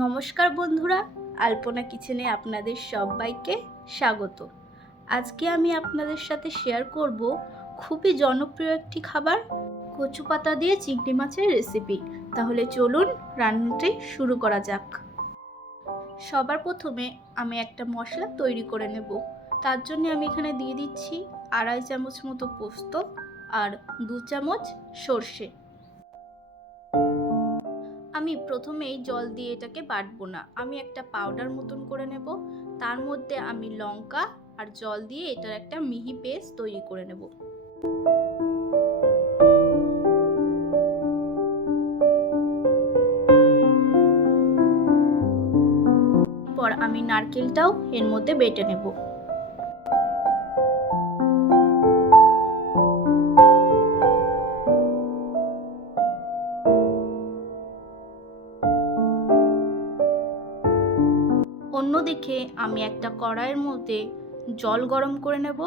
নমস্কার বন্ধুরা, আলপনা কিচেনে আপনাদের সবাইকে স্বাগত। আজকে আমি আপনাদের সাথে শেয়ার করব খুবই জনপ্রিয় একটি খাবার, কচু পাতা দিয়ে চিংড়ি মাছের রেসিপি তাহলে চলুন রান্নাটি শুরু করা যাক। সবার প্রথমে আমি একটা মশলা তৈরি করে নেব। তার জন্য আমি এখানে দিয়ে দিচ্ছি আড়াই চামচ মতো পোস্ত আর দু চামচ সর্ষে। আমি প্রথমেই জল দিয়ে এটাকে বাটবো না। আমি একটা পাউডার মতন করে নেব। তার মধ্যে আমি লঙ্কা আর জল দিয়ে এটার একটা মিহি পেস্ট তৈরি করে নেব। পর আমি নারকেলটাও এর মধ্যে বেটে নেব। অন্যদিকে আমি একটা কড়াইয়ের মধ্যে জল গরম করে নেব।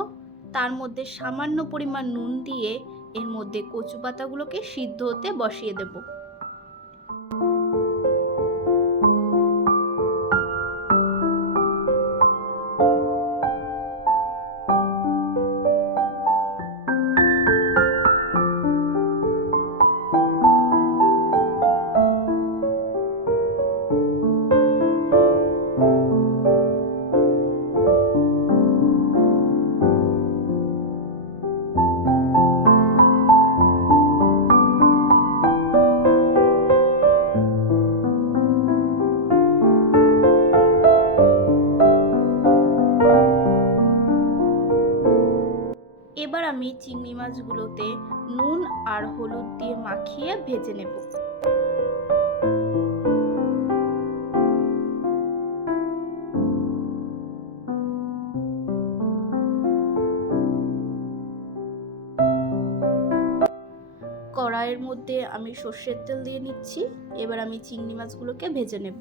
তার মধ্যে সামান্য পরিমাণ নুন দিয়ে এর মধ্যে কচু পাতাগুলোকে সিদ্ধ হতে বসিয়ে দেব। আমি চিংড়ি মাছগুলোতে নুন আর হলুদ দিয়ে মাখিয়ে ভেজে নেব। কড়াইয়ের মধ্যে আমি সর্ষের তেল দিয়ে নিচ্ছি। এবার আমি চিংড়ি মাছগুলোকে ভেজে নেব।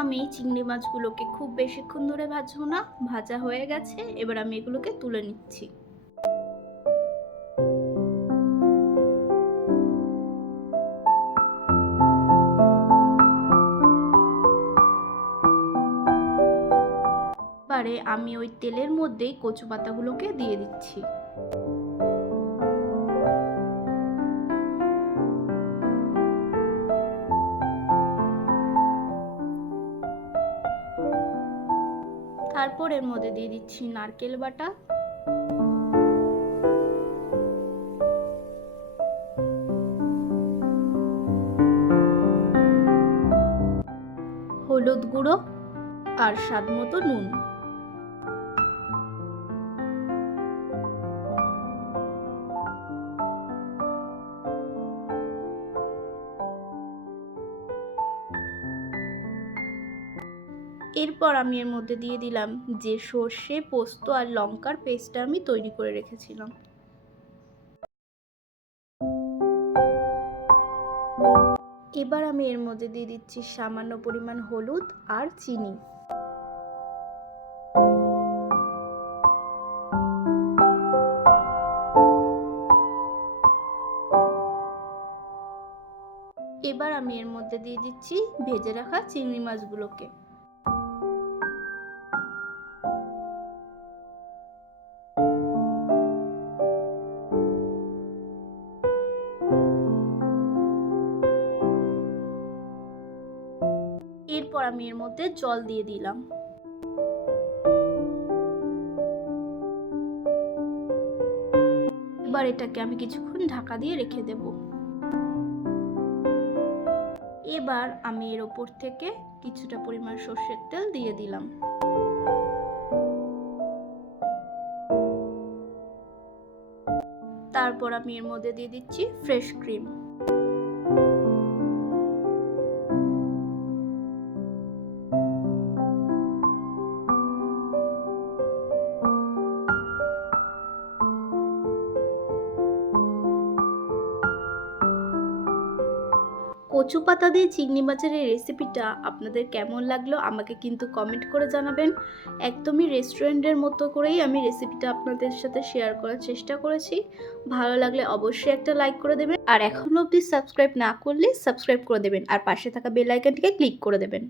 আমি চিংড়ি মাছগুলোকে খুব বেশিক্ষণ ধরে ভাজবো না। ভাজা হয়ে গেছে, এবার আমি এগুলোকে তুলে নিচ্ছি। আমি ওই তেলের মধ্যেই কচু পাতাগুলোকে দিয়ে দিচ্ছি। তারপর এর মধ্যে দিয়ে দিচ্ছি নারকেল বাটা। হলুদ গুঁড়ো আর স্বাদ মতো নুন। এরপর আমি এর মধ্যে দিয়ে দিলাম যে সর্ষে, পোস্ত আর লঙ্কার পেস্টটা আমি তৈরি করে রেখেছিলাম। এবার আমি এর মধ্যে দিয়ে দিচ্ছি সামান্য পরিমাণ হলুদ আর চিনি। এবার আমি এর মধ্যে দিয়ে দিচ্ছি ভেজে রাখা চিংড়ি মাছগুলোকে। এরপর আমি এর মধ্যে জল দিয়ে দিলাম। এবার এটাকে আমি কিছুক্ষণ ঢাকা দিয়ে রেখে দেব। এবার আমি এর ওপর থেকে কিছুটা পরিমাণ সর্ষের তেল দিয়ে দিলাম। তারপর আমি এর মধ্যে দিয়ে দিচ্ছি ফ্রেশ ক্রিম। কচু পাতা দিয়ে চিংড়ি মাছের এই রেসিপিটা আপনাদের কেমন লাগল আমাকে কিন্তু কমেন্ট করে জানাবেন। একদমই রেস্টুরেন্টের মতো করেই আমি রেসিপিটা আপনাদের সাথে শেয়ার করার চেষ্টা করেছি। ভালো লাগলে অবশ্যই একটা লাইক করে দেবেন। আর এখনও অবধি সাবস্ক্রাইব না করলে সাবস্ক্রাইব করে দেবেন। আর পাশে থাকা বেল আইকনটিকে ক্লিক করে দেবেন।